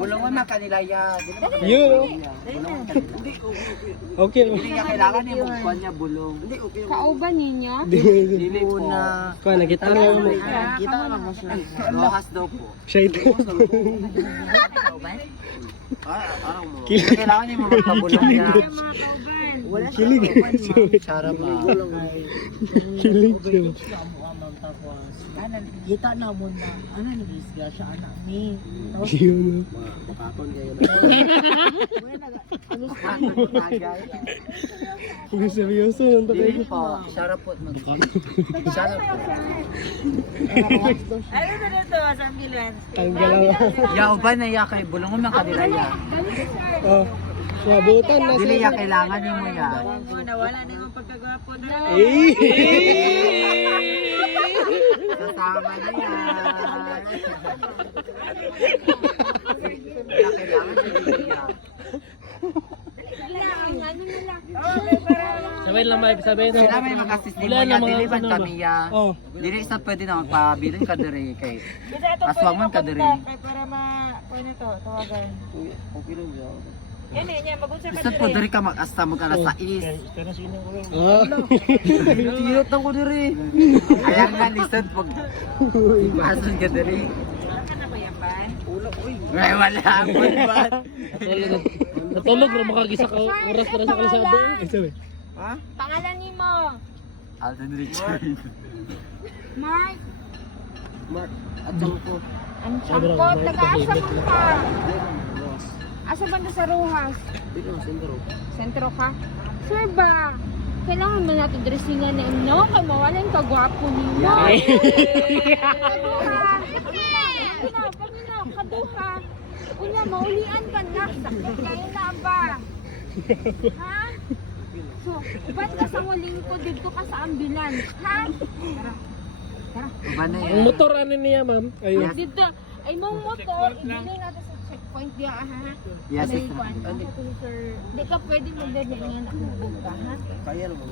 Bulungan man kanila yan. Yun. Bulungan kanila. Okay. Hindi niya kailangan yung mukha niya bulong. Kauban ninyo? Dili po. Kuha, nakita na mo. Kita lang mo siya. Lohas daw po. Siya ito. Kailangan niya magpabulong niya. Kilig. Sarap ba? Kilig siya. Kita na mo na, ano disgrasya anak ni. Yun. Makakon kayo. Ano Kung seryoso nang Dili tayo. po. Sarap po. Sarap po. Ano na dito sa ambulance? Tanggal lang. Ya uban na ya kay bulungan man kanila ya. Oh. Mabutan na Dili siya. ya kailangan niyo mo ya. Nawala na yung pagkagwapo na. Eh. Kasama na yan. Kaya kailangan niyo ya. Sabay lang may sabay na. Sila may mag-assist din mo Wala ya. na mga Dili man ano ba? kami ya. Oh. Dili sa pwede na magpabilin ka diri kay. Aswang man ka diri. Para pwede to, tawagan. Okay lang ya. Yan yan, mag-usap Gusto po diri ka mag-asta mo alas 6. Ah. Tirot lang ko diri. Ayan nga lisod pag ibasan ka diri. Ka na ba yan ba? May wala ako ba? Natulog na makagisa ka oras para sa kalsada. Eh, sabi. Ha? Pangalan ni mo? Alden Richard. Mark. Mark, at ko. Ang sangkot. Taga-asa mo ka. Asa ba na sa Rojas? Dito sa sentro. Sentro ka? Sir ba? Kailangan mo natin dressingan na no? Kay mawala yung kagwapo ninyo. Kaduha. Pagina, kaduha. Una, maulian ka na. Sakit kayo na ba? Ha? So, ba't ka sa huling ko dito ka sa ambulance? Ha? Tara. Tara. Ba na Ang yan? motor ano niya, ma'am? Ayun. Dito. Ay, mong motor. Ibigay natin sa checkpoint diya, ha? Yes, Ano yes. yung kwan? Di ka pwede magdadyan yan. Ako ka, ha? Kaya naman.